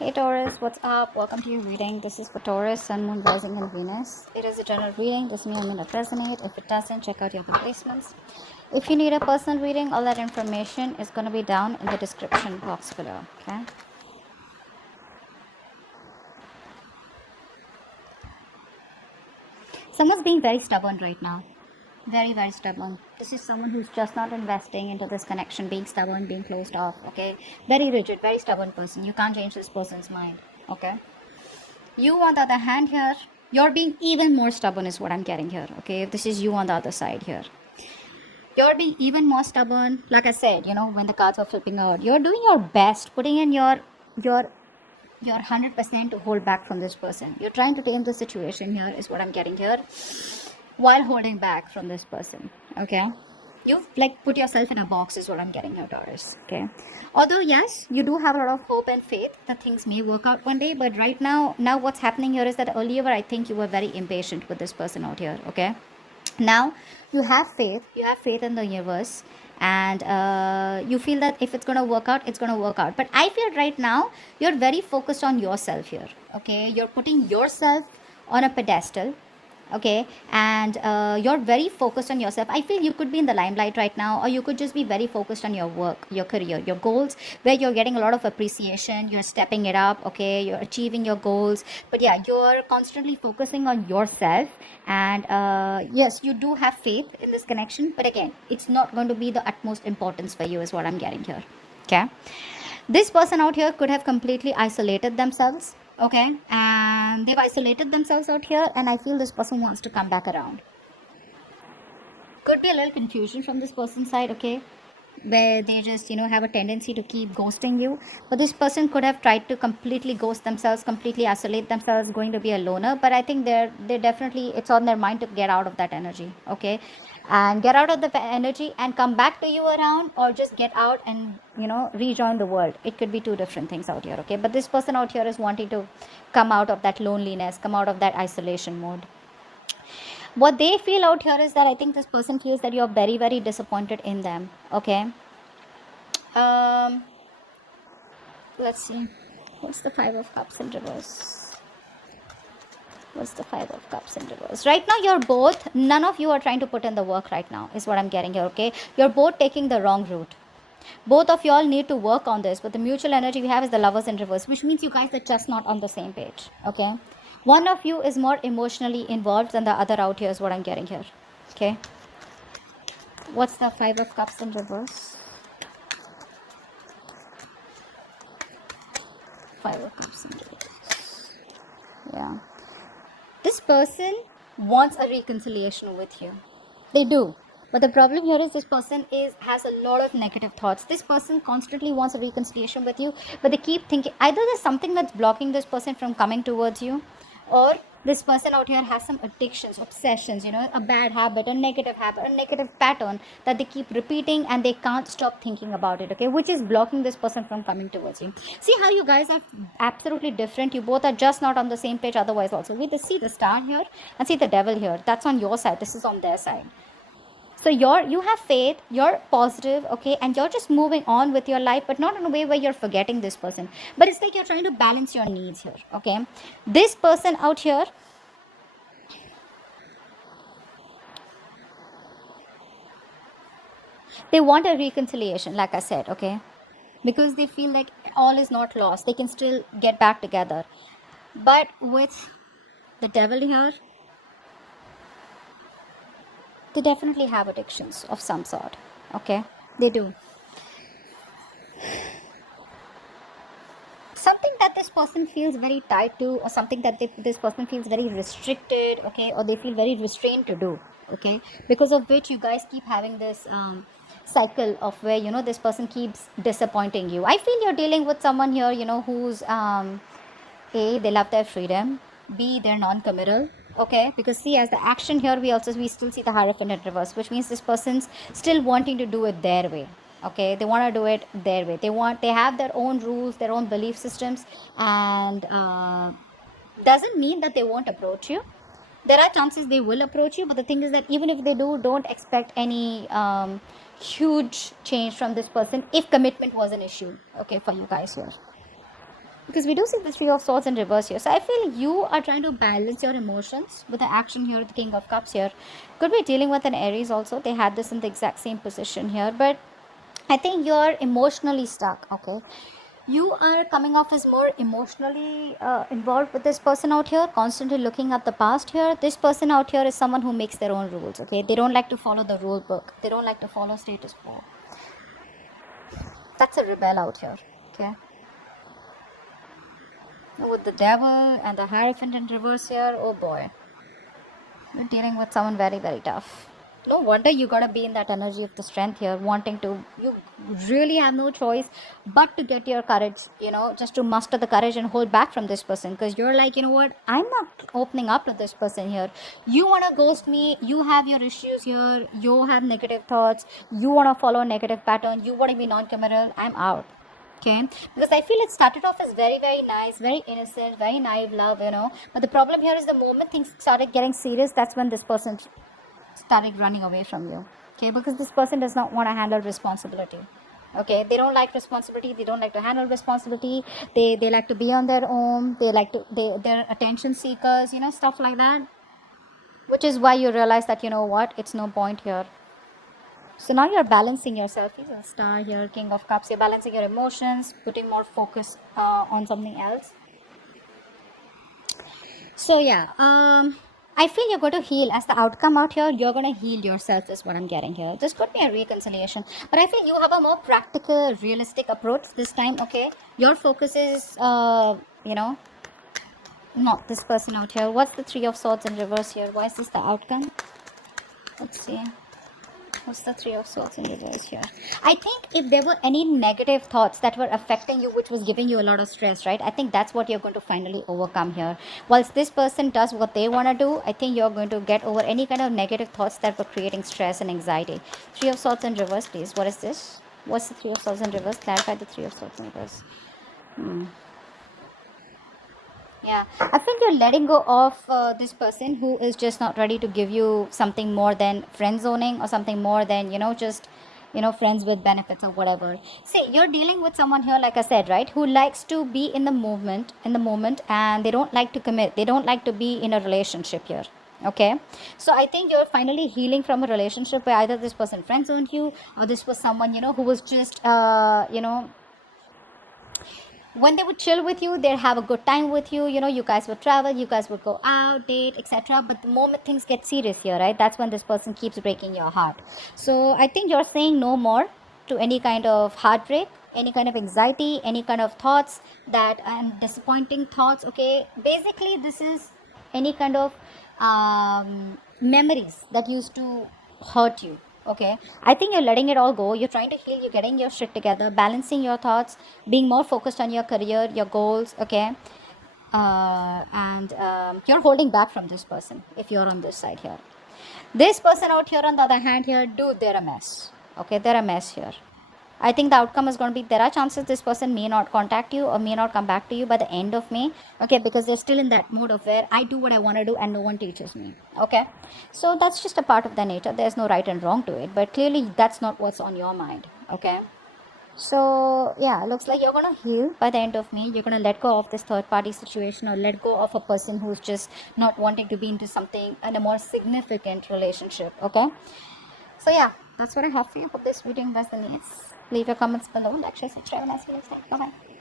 Hey Taurus, what's up? Welcome to your reading. This is for Taurus, Sun, Moon, Rising, and Venus. It is a general reading. This may or may not resonate. If it doesn't, check out your other placements. If you need a personal reading, all that information is going to be down in the description box below. Okay. Someone's being very stubborn right now. Very, very stubborn. This is someone who's just not investing into this connection, being stubborn, being closed off. Okay. Very rigid, very stubborn person. You can't change this person's mind. Okay. You, on the other hand, here, you're being even more stubborn, is what I'm getting here. Okay, if this is you on the other side here, you're being even more stubborn. Like I said, when the cards are flipping out, you're doing your best, putting in your 100% to hold back from this person. You're trying to tame the situation here, is what I'm getting here, while holding back from this person. Okay. You've put yourself in a box, is what I'm getting here, Taurus. Okay. Although yes, you do have a lot of hope and faith that things may work out one day, but right now what's happening here is that earlier I think you were very impatient with this person out here. Okay. Now you have faith in the universe, and you feel that if it's going to work out, it's going to work out. But I feel right now you're very focused on yourself here. Okay. You're putting yourself on a pedestal. Okay, and you're very focused on yourself. I feel you could be in the limelight right now, or you could just be very focused on your work, your career, your goals, where you're getting a lot of appreciation, you're stepping it up. Okay, you're achieving your goals, but yeah, you're constantly focusing on yourself. And yes, you do have faith in this connection, but again, it's not going to be the utmost importance for you, is what I'm getting here. Okay, this person out here could have completely isolated themselves. Okay, and they've isolated themselves out here, and I feel this person wants to come back around. Could be a little confusion from this person's side. Okay, where they just have a tendency to keep ghosting you, but this person could have tried to completely ghost themselves, completely isolate themselves, going to be a loner. But I think they definitely, it's on their mind to get out of that energy. Okay, and get out of the energy and come back to you around, or just get out and rejoin the world. It could be two different things out here. Okay, but this person out here is wanting to come out of that loneliness, come out of that isolation mode. What they feel out here is that I think this person feels that you're very, very disappointed in them. Okay, let's see, what's the Five of Cups in reverse? What's the Five of Cups in reverse? Right now, none of you are trying to put in the work right now, is what I'm getting here. Okay, you're both taking the wrong route. Both of y'all need to work on this, but the mutual energy we have is the Lovers in reverse, which means you guys are just not on the same page. Okay, one of you is more emotionally involved than the other out here, is what I'm getting here. Okay, what's the Five of Cups in reverse? Five of Cups in reverse. Yeah, this person wants a reconciliation with you. They do. But the problem here is this person has a lot of negative thoughts. This person constantly wants a reconciliation with you, but they keep thinking either there's something that's blocking this person from coming towards you, or this person out here has some addictions, obsessions, a bad habit, a negative pattern that they keep repeating, and they can't stop thinking about it. Okay, which is blocking this person from coming towards you. See how you guys are absolutely different. You both are just not on the same page. Otherwise also, we see the Star here and see the Devil here. That's on your side. This is on their side. So you have faith, you're positive, okay, and you're just moving on with your life, but not in a way where you're forgetting this person. But it's like you're trying to balance your needs here. Okay, this person out here, they want a reconciliation, like I said. Okay, because they feel like all is not lost, they can still get back together. But with the Devil here, they definitely have addictions of some sort. Okay, they do. Something that this person feels very tied to, or something that this person feels very restricted. Okay, or they feel very restrained to do. Okay, because of which you guys keep having this cycle of where this person keeps disappointing you. I feel you're dealing with someone here who's A, they love their freedom, B, they're non-committal. Okay, because see, as the action here, we still see the Hierophant in reverse, which means this person's still wanting to do it their way. Okay, they want to do it their way. They have their own rules, their own belief systems, and doesn't mean that they won't approach you. There are chances they will approach you, but the thing is that even if they do, don't expect any huge change from this person if commitment was an issue. Okay, for you guys here. Because we do see the Three of Swords in reverse here. So I feel you are trying to balance your emotions with the action here, the King of Cups here. Could be dealing with an Aries also. They had this in the exact same position here. But I think you're emotionally stuck, okay? You are coming off as more emotionally involved with this person out here, constantly looking at the past here. This person out here is someone who makes their own rules, okay? They don't like to follow the rule book. They don't like to follow status quo. That's a rebel out here, okay? With the devil and the Hierophant in reverse here, oh boy. You're dealing with someone very, very tough. No wonder you gotta be in that energy of the strength here, wanting to. You really have no choice but to get your courage, just to muster the courage and hold back from this person. Because you're like, you know what, I'm not opening up to this person here. You wanna ghost me, you have your issues here, you have negative thoughts, you wanna follow a negative pattern, you wanna be non committal, I'm out. Okay, because I feel it started off as very, very nice, very innocent, very naive love, but the problem here is the moment things started getting serious, that's when this person started running away from you. Okay, because this person does not want to handle responsibility. Okay, they don't like responsibility, they don't like to handle responsibility, they like to be on their own, they're attention seekers, stuff like that, which is why you realize that, what, it's no point here. So now you're balancing yourself. He's a star here, King of Cups. You're balancing your emotions, putting more focus on something else. So yeah, I feel you're going to heal. As the outcome out here, you're going to heal yourself is what I'm getting here. This could be a reconciliation. But I feel you have a more practical, realistic approach this time, okay? Your focus is, not this person out here. What's the Three of Swords in reverse here? Why is this the outcome? Let's see. What's the Three of Swords in reverse here? I think if there were any negative thoughts that were affecting you, which was giving you a lot of stress, right? I think that's what you're going to finally overcome here. Whilst this person does what they want to do, I think you're going to get over any kind of negative thoughts that were creating stress and anxiety. Three of Swords in reverse, please. What is this? What's the Three of Swords in reverse? Clarify the Three of Swords in reverse. Yeah, I feel you're letting go of this person who is just not ready to give you something more than friend zoning or something more than, just, friends with benefits or whatever. See, you're dealing with someone here, like I said, right, who likes to be in the moment, and they don't like to commit. They don't like to be in a relationship here. Okay, so I think you're finally healing from a relationship where either this person friend zoned you or this was someone, who was just, when they would chill with you, they'd have a good time with you, you guys would travel, you guys would go out, date, etc. But the moment things get serious here, right, that's when this person keeps breaking your heart. So I think you're saying no more to any kind of heartbreak, any kind of anxiety, any kind of thoughts that and disappointing thoughts. Okay, basically this is any kind of memories that used to hurt you. Okay, I think you're letting it all go. You're trying to heal, you're getting your shit together, balancing your thoughts, being more focused on your career, your goals. Okay, and you're holding back from this person if you're on this side here. This person out here on the other hand here, dude, they're a mess. Okay, they're a mess here. I think the outcome is going to be, there are chances this person may not contact you or may not come back to you by the end of May. Okay, because they're still in that mode of where I do what I want to do and no one teaches me. Okay, so that's just a part of the nature. There's no right and wrong to it, but clearly that's not what's on your mind. Okay, so yeah, looks like you're gonna heal by the end of May. You're gonna let go of this third party situation or let go of a person who's just not wanting to be into something in a more significant relationship. Okay, so yeah, that's what I have for you. Hope this video resonates. Leave your comments below, like, share, subscribe, and I'll see you next time. Bye bye.